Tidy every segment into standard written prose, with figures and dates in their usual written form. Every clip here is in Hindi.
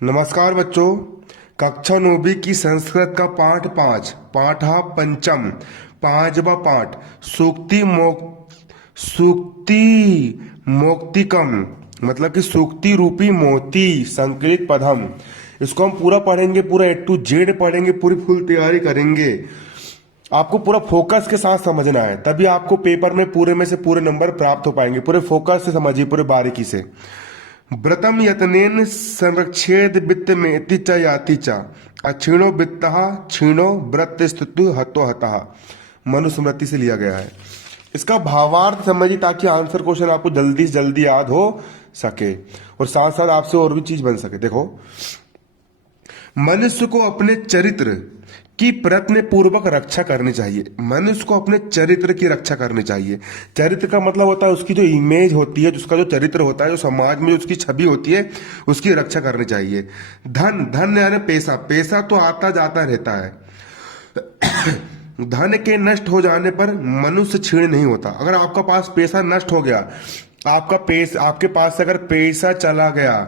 नमस्कार बच्चों। कक्षा नौवीं की संस्कृत का पाठ 5 पाठा पंचम पांचवा पाठ सूक्ति मोक्तिकम मतलब कि सूक्ति रूपी मोती संकलित पदम। इसको हम पूरा पढ़ेंगे, पूरा ए टू जेड पढ़ेंगे, पूरी फुल तैयारी करेंगे। आपको पूरा फोकस के साथ समझना है, तभी आपको पेपर में पूरे में से पूरे नंबर प्राप्त हो पाएंगे। पूरे फोकस से समझिए, पूरे बारीकी से। व्रतम यतनेन संरक्षेद वित्त में च याति च अक्षीणो वित्त क्षीणो व्रत स्तुतु हतो हतः। मनुस्मृति से लिया गया है। इसका भावार्थ समझिए ताकि आंसर क्वेश्चन आपको जल्दी से जल्दी याद हो सके और साथ साथ आपसे और भी चीज बन सके। देखो, मनुष्य को अपने चरित्र की प्रयत्न पूर्वक रक्षा करनी चाहिए। मनुष्य को अपने चरित्र की रक्षा करनी चाहिए। चरित्र का मतलब होता है उसकी जो इमेज होती है, जिसका जो चरित्र होता है, जो समाज में उसकी छवि होती है, उसकी रक्षा करनी चाहिए। धन, धन यानी पैसा, पैसा तो आता जाता रहता है। धन के नष्ट हो जाने पर मनुष्य क्षीण नहीं होता। अगर आपका पास पैसा नष्ट हो गया, आपके पास से अगर पैसा चला गया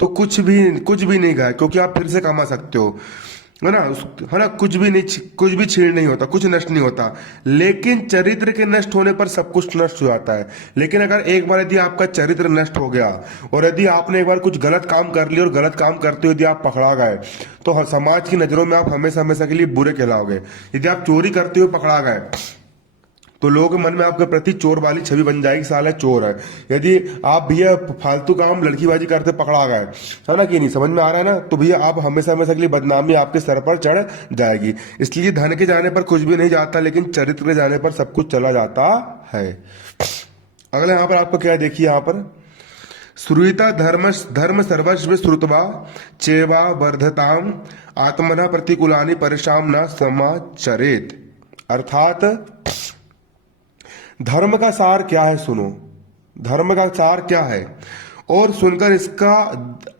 तो कुछ भी नहीं गया, क्योंकि आप फिर से कमा सकते हो, है ना। कुछ भी छीण नहीं होता, कुछ नष्ट नहीं होता। लेकिन चरित्र के नष्ट होने पर सब कुछ नष्ट हो जाता है। लेकिन अगर एक बार यदि आपका चरित्र नष्ट हो गया और यदि आपने एक बार कुछ गलत काम कर लिया और गलत काम करते हुए यदि आप पकड़ा गए तो समाज की नजरों में आप हमेशा हमेशा के लिए बुरे कहलाओगे। यदि आप चोरी करते हुए पकड़ा गए तो लोगों के मन में आपके प्रति चोर वाली छवि बन जाएगी, साला चोर है। यदि आप भैया फालतू काम लड़कीबाजी करते पकड़ा गए, है ना कि नहीं, समझ में आ रहा है ना, तो भैया आप हमेशा हमेशा के लिए बदनामी आपके सर पर चढ़ जाएगी। इसलिए धन के जाने पर कुछ भी नहीं जाता, लेकिन चरित्र के जाने पर सब कुछ चला जाता है। अगला यहाँ पर आपको क्या है, देखिए यहाँ पर श्रूयता धर्म सर्वस्व श्रुतवा चेवा वर्धताम आत्मना प्रतिकूलानि परिशाम न समाचरेत। अर्थात धर्म का सार क्या है, सुनो। धर्म का सार क्या है और सुनकर इसका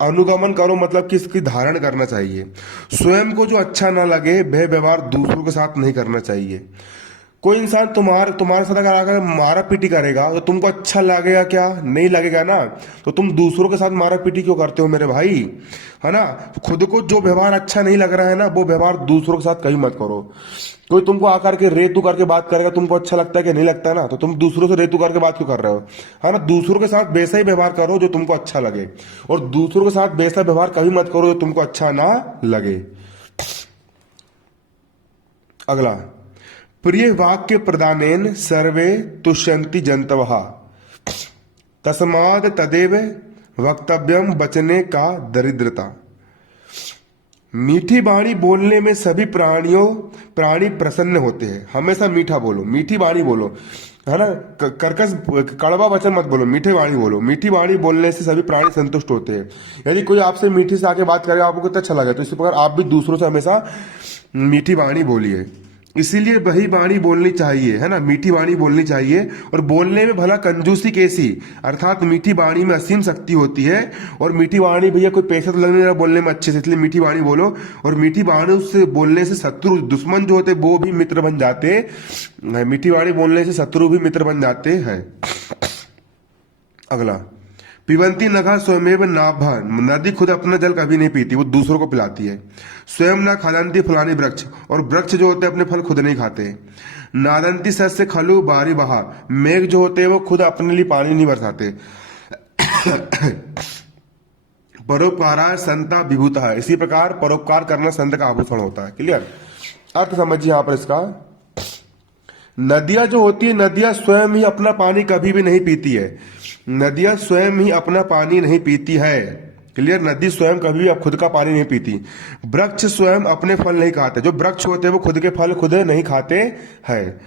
अनुगमन करो, मतलब कि इसकी धारण करना चाहिए। स्वयं को जो अच्छा ना लगे वह व्यवहार दूसरों के साथ नहीं करना चाहिए। कोई इंसान तुम्हारे साथ अगर मारा पीटी करेगा तो तुमको अच्छा लगेगा क्या? नहीं लगेगा ना। तो तुम दूसरों के साथ मारा पीटी क्यों करते हो मेरे भाई, है ना। खुद को जो व्यवहार अच्छा नहीं लग रहा है ना, वो व्यवहार दूसरों के साथ कहीं मत करो। कोई तुमको आकर के रेतू करके बात करेगा, तुमको अच्छा लगता है कि नहीं लगता है ना, तो तुम दूसरों से रेतू करके बात क्यों कर रहे हो, है ना। दूसरों के साथ वैसा ही व्यवहार करो जो तुमको अच्छा लगे, और दूसरों के साथ वैसा व्यवहार कभी मत करो जो तुमको अच्छा ना लगे। अगला, प्रिय वाक्य प्रदानेन सर्वे तुष्यन्ति जंतवः तस्माद तदेव वक्तव्यम बचने का दरिद्रता। मीठी वाणी बोलने में सभी प्राणी प्रसन्न होते हैं। हमेशा मीठा बोलो, मीठी वाणी बोलो, है ना। कर्कश कड़वा वचन मत बोलो, मीठी वाणी बोलो। मीठी वाणी बोलने से सभी प्राणी संतुष्ट होते हैं। यदि कोई आपसे मीठी से आके बात करेगा, आपको कितना अच्छा लगे, तो इसी प्रकार आप भी दूसरों से हमेशा मीठी वाणी बोलिए। इसीलिए वही वाणी बोलनी चाहिए, है ना, मीठी वाणी बोलनी चाहिए। और बोलने में भला कंजूसी कैसी, अर्थात मीठी वाणी में असीम शक्ति होती है। और मीठी वाणी भैया कोई पैसा तो लगने लगा बोलने में अच्छे से, इसलिए मीठी वाणी बोलो। और मीठी वाणी से बोलने से शत्रु दुश्मन जो होते वो भी मित्र बन जाते हैं। मीठी वाणी बोलने से शत्रु भी मित्र बन जाते हैं। अगला, पिबंती नघा स्वयमेव नाभा। नदी खुद अपना जल कभी नहीं पीती, वो दूसरों को पिलाती है। स्वयं ना खादंती फलानी वृक्ष, और वृक्ष जो होते हैं अपने फल खुद नहीं खाते। नादंती सस्य खलु बारी बहा, मेघ जो होते हैं वो खुद अपने लिए पानी नहीं बरसाते। परोपकारा संता विभूता है, इसी प्रकार परोपकार करना संत का आभूषण होता है। क्लियर? अर्थ समझिए यहाँ पर इसका। नदियां जो होती है, नदियां स्वयं ही अपना पानी कभी भी नहीं पीती है। नदियां स्वयं ही अपना पानी नहीं पीती है। क्लियर? नदी स्वयं कभी भी खुद का पानी नहीं पीती। वृक्ष स्वयं अपने फल नहीं खाते। जो वृक्ष होते हैं वो खुद के फल खुद नहीं खाते हैं।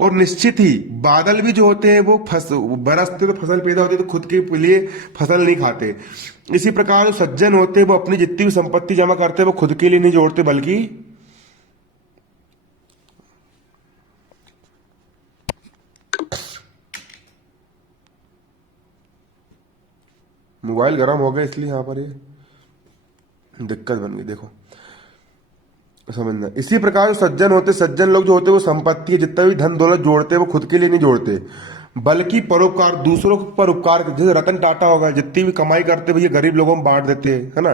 और निश्चित ही बादल भी जो होते हैं वो बरसते तो फसल पैदा होती है, तो खुद के लिए फसल नहीं खाते। इसी प्रकार जो सज्जन होते हैं वो अपनी जितनी भी संपत्ति जमा करते हैं वो खुद के लिए नहीं जोड़ते, बल्कि मोबाइल गर्म हो गया इसलिए यहाँ पर ये दिक्कत बन गई। देखो, समझना। इसी प्रकार सज्जन लोग जो होते हैं वो संपत्ति जितना भी धन दौलत जोड़ते हैं वो खुद के लिए नहीं जोड़ते, बल्कि परोपकार, दूसरों पर उपकार, जैसे रतन टाटा होगा, जितनी भी कमाई करते भैया गरीब लोगों में बांट देते हैं, है ना,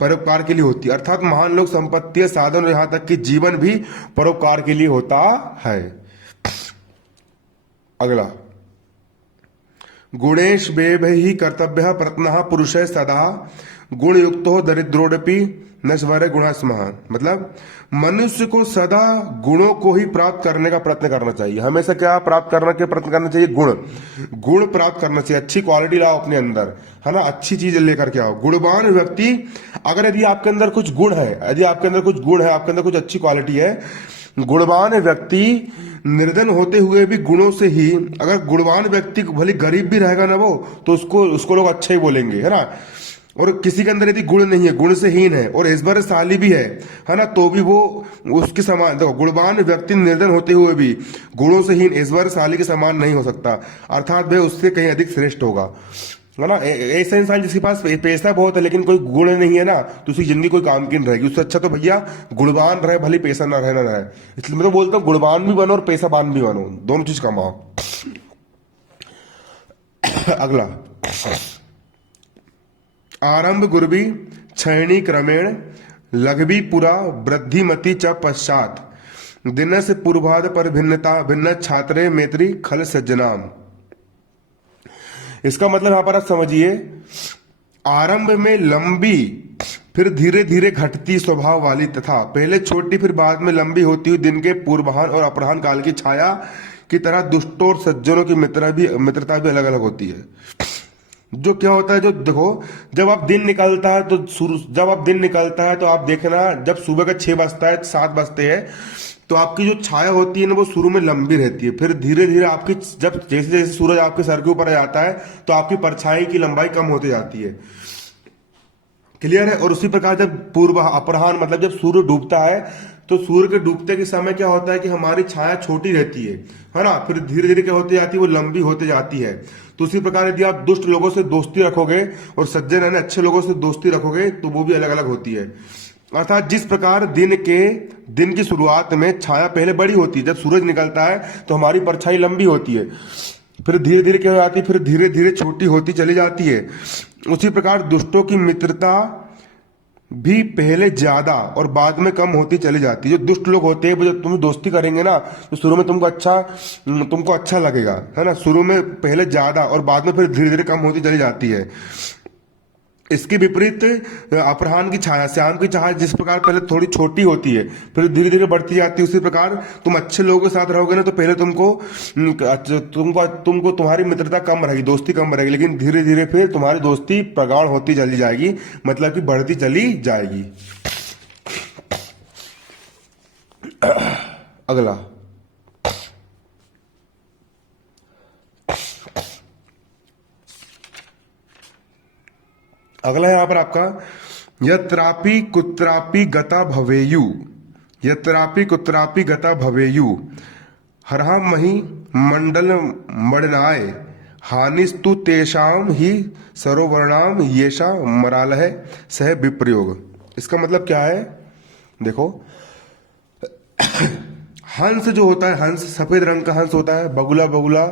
परोपकार के लिए होती है। अर्थात महान लोग संपत्ति, साधन और यहाँ तक कि जीवन भी परोपकार के लिए होता है। अगला, गुणेश बेभहि कर्तव्य प्रत्नः पुरुष सदा गुण युक्तो दरिद्रोडपि नश्वरे गुणास्मः। मतलब मनुष्य को सदा गुणों को ही प्राप्त करने का प्रयत्न करना चाहिए। हमेशा क्या प्राप्त करने के प्रयत्न करना चाहिए? गुण, गुण प्राप्त करना चाहिए। अच्छी क्वालिटी लाओ अपने अंदर, है ना, अच्छी चीज लेकर के आओ। गुणवान व्यक्ति, अगर यदि आपके अंदर कुछ गुण है, यदि आपके अंदर कुछ गुण है, आपके अंदर कुछ अच्छी क्वालिटी है, गुणवान व्यक्ति निर्धन होते हुए भी गुणों से ही, अगर गुणवान व्यक्ति भले गरीब भी रहेगा ना वो, तो उसको लोग अच्छा ही बोलेंगे, है ना। और किसी के अंदर यदि गुण नहीं है, गुण से हीन है और ऐश्वर्यशाली भी है ना, तो भी वो उसके समान, देखो गुणवान व्यक्ति निर्धन होते हुए भी गुणों से हीन ऐश्वर्यशाली के समान नहीं हो सकता, अर्थात वह उससे कहीं अधिक श्रेष्ठ होगा, है ना। ऐसा इंसान जिसके पास पैसा बहुत है लेकिन कोई गुण नहीं है ना, तो उसकी जिंदगी कोई काम की नहीं रहेगी। उससे अच्छा तो भैया गुणवान रहे, भले पैसा ना रहे ना रहे। इसलिए मैं तो बोलता हूँ गुणवान भी बनो और पैसावान भी बनो, दोनों चीज कमाओ। अगला, आरंभ गुरबी क्षयणी क्रमेण लघवी पुरा वृद्धिमति च पश्चात दिन से पूर्वाध पर भिन्नता भिन्न छात्रे मैत्री खल सज्जनाम। इसका मतलब यहां पर आप समझिए, आरंभ में लंबी फिर धीरे धीरे घटती स्वभाव वाली तथा पहले छोटी फिर बाद में लंबी होती हुई दिन के पूर्वाह्न और अपराह्न काल की छाया की तरह दुष्टों और सज्जनों की मित्रता भी अलग अलग होती है। जो क्या होता है, जो देखो, जब आप दिन निकलता है तो आप देखना, जब सुबह का 6 बजता है 7 बजते हैं तो आपकी जो छाया होती है ना वो शुरू में लंबी रहती है, फिर धीरे धीरे आपकी, जब जैसे जैसे सूरज आपके सर के ऊपर आ जाता है तो आपकी परछाई की लंबाई कम होती जाती है। क्लियर है। और उसी प्रकार जब पूर्व अपराह्न, मतलब जब सूर्य डूबता है तो सूर्य के डूबते के समय क्या होता है कि हमारी छाया छोटी रहती है ना, फिर धीरे धीरे क्या होती जाती है, वो लंबी होती जाती है। तो उसी प्रकार यदि आप दुष्ट लोगों से दोस्ती रखोगे और सज्जन यानी अच्छे लोगों से दोस्ती रखोगे तो वो भी अलग अलग होती है। अर्थात जिस प्रकार दिन की शुरुआत में छाया पहले बड़ी होती है, जब सूरज निकलता है तो हमारी परछाई लंबी होती है, फिर धीरे धीरे क्या हो जाती है, फिर धीरे धीरे छोटी होती चली जाती है। उसी प्रकार दुष्टों की मित्रता भी पहले ज्यादा और बाद में कम होती चली जाती है। जो दुष्ट लोग होते हैं, जब तुम दोस्ती करेंगे ना तो शुरू में तुमको अच्छा लगेगा, है ना, शुरू में पहले ज्यादा और बाद में फिर धीरे धीरे कम होती चली जाती है। इसके विपरीत अपराह्न की छाया, शाम की छाया जिस प्रकार पहले थोड़ी छोटी होती है फिर धीरे धीरे बढ़ती जाती है, उसी प्रकार तुम अच्छे लोगों के साथ रहोगे ना तो पहले तुमको तुम्हारी मित्रता कम रहेगी, दोस्ती कम रहेगी, लेकिन धीरे धीरे फिर तुम्हारी दोस्ती प्रगाढ़ होती चली जाएगी, मतलब कि बढ़ती चली जाएगी। अगला, अगला है यहां पर आपका, यत्रापि कुत्रापि गता भवेयु, यत्रापि कुत्रापि गता भवेयु हरहा मही मंडल मडनाय हानिस्तु तेषाम ही सरोवर्णाम येषा मरालह सह विप्रयोग। इसका मतलब क्या है, देखो हंस जो होता है, हंस सफेद रंग का हंस होता है, बगुला बगुला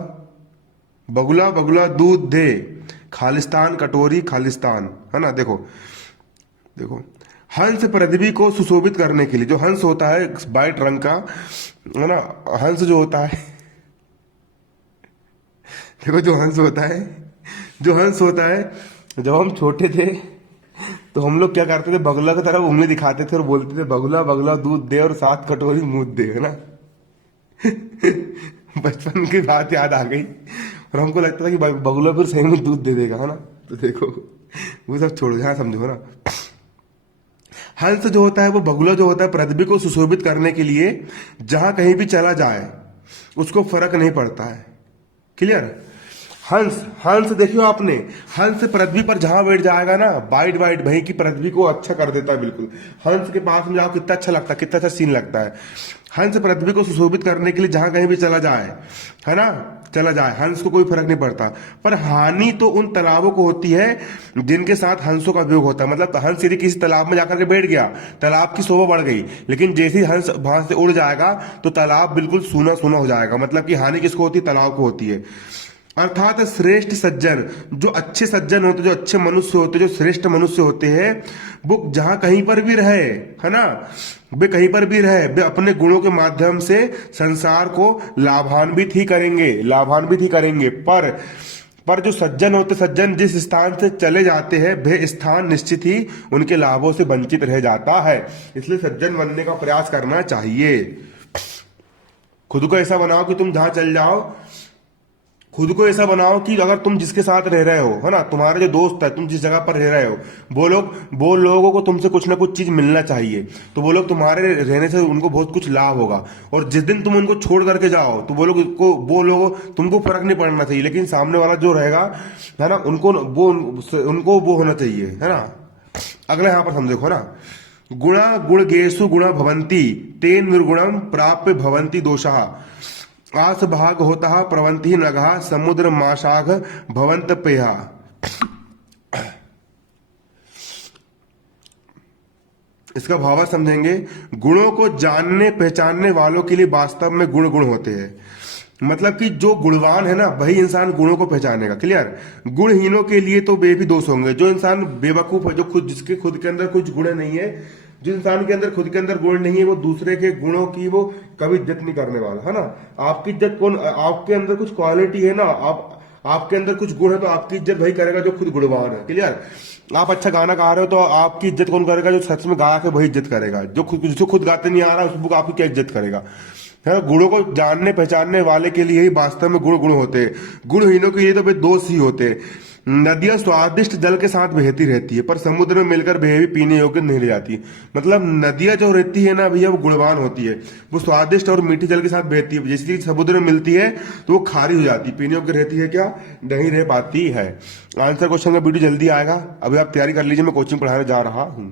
बगुला बगुला दूध दे, खालिस्तान कटोरी खालिस्तान, है ना। देखो हंस पृथ्वी को सुशोभित करने के लिए, जो हंस होता है वाइट रंग का, है ना, हंस जो होता है देखो जो हंस होता है, जब हम छोटे थे तो हम लोग क्या करते थे, बगुला की तरफ उंगली दिखाते थे और बोलते थे बगुला बगुला दूध दे और 7 कटोरी मूत दे, है ना। बचपन की बात याद आ गई और हमको लगता था कि बगुला फिर सही में दूध दे देगा, है ना। तो देखो वो सब छोड़ो, यहाँ समझो ना। हंस जो होता है, वो बगुला जो होता है, पृथ्वी को सुशोभित करने के लिए जहां कहीं भी चला जाए उसको फर्क नहीं पड़ता है। क्लियर। हंस देखियो आपने, हंस पृथ्वी पर जहां बैठ जाएगा ना, वाइट वहीं की पृथ्वी को अच्छा कर देता है बिल्कुल। हंस के पास में जाओ कितना अच्छा लगता है, कितना अच्छा सीन लगता है। हंस पृथ्वी को सुशोभित करने के लिए जहां कहीं भी चला जाए, है ना, चला जाए, हंस को कोई फर्क नहीं पड़ता। पर हानि तो उन तालाबों को होती है जिनके साथ हंसों का उपयोग होता है। मतलब हंस यदि किसी तालाब में जाकर के बैठ गया, तालाब की शोभा बढ़ गई, लेकिन जैसे ही हंस वहां से उड़ जाएगा तो तालाब बिल्कुल सूना सूना हो जाएगा। मतलब कि हानि किसको होती है, तालाब को होती है। अर्थात श्रेष्ठ सज्जन, जो अच्छे सज्जन होते, जो अच्छे मनुष्य होते, जो श्रेष्ठ मनुष्य होते हैं, वो जहां कहीं पर भी रहे, है ना, वे कहीं पर भी रहे, वे अपने गुणों के माध्यम से संसार को लाभान्वित ही करेंगे, लाभान्वित ही करेंगे। पर जो सज्जन होते, सज्जन जिस स्थान से चले जाते हैं, वह स्थान निश्चित ही उनके लाभों से वंचित रह जाता है। इसलिए सज्जन बनने का प्रयास करना चाहिए। खुद को ऐसा बनाओ कि तुम जहां चल जाओ, खुद को ऐसा बनाओ कि अगर तुम जिसके साथ रह रहे हो, है ना, तुम्हारे जो दोस्त है, तुम जिस जगह पर रह रहे हो, वो लोगों को तुमसे कुछ ना कुछ चीज मिलना चाहिए, तो वो लोग तुम्हारे रहने से उनको बहुत कुछ लाभ होगा। और जिस दिन तुम उनको छोड़ करके जाओ, तो वो लोग तुमको फर्क नहीं पड़ना चाहिए, लेकिन सामने वाला जो रहेगा, है ना, उनको वो होना चाहिए, है ना। अगला यहां पर हम देखो ना, गुणा गुणगेषु गुणा भवंती तेन निर्गुणम प्राप्य भवंती दोषा आस भाग होता प्रवंती नगहा समुद्र माशाघ भवंत पेहा। इसका भाव समझेंगे। गुणों को जानने पहचानने वालों के लिए वास्तव में गुण गुण होते हैं। मतलब कि जो गुणवान है ना, वही इंसान गुणों को पहचानेगा। क्लियर। गुणहीनों के लिए तो वे भी दोष होंगे। जो इंसान बेवकूफ है, जो जिसके खुद के अंदर कुछ गुण नहीं है, जो इंसान के अंदर खुद के अंदर गुण नहीं है, वो दूसरे के गुणों की वो कभी इज्जत नहीं करने वाला, है ना। आपकी इज्जत कौन, आपके अंदर कुछ क्वालिटी है ना, आपके अंदर कुछ गुण है, तो आपकी इज्जत वही करेगा जो खुद गुणवान है। क्लियर। आप अच्छा गाना गा रहे हो, तो आपकी इज्जत कौन करेगा? जो सच में गा के वही इज्जत करेगा। जो खुद गाते नहीं आ रहा, उसको आपकी क्या इज्जत करेगा? है। गुणों को जानने पहचानने वाले के लिए ही वास्तव में गुण गुण होते हैं। गुणहीनों के लिए तो वे दोष ही होते हैं। नदियां स्वादिष्ट जल के साथ बहती रहती है, पर समुद्र में मिलकर बह भी पीने योग्य नहीं रह जाती। मतलब नदियां जो रहती है ना भैया, वो गुणवान होती है, वो स्वादिष्ट और मीठी जल के साथ बहती है। जैसे समुद्र में मिलती है तो वो खारी हो जाती है, पीने योग्य रहती है क्या? नहीं रह पाती है। आंसर क्वेश्चन का वीडियो जल्दी आएगा, अभी आप तैयारी कर लीजिए, मैं कोचिंग पढ़ाने जा रहा हूँ।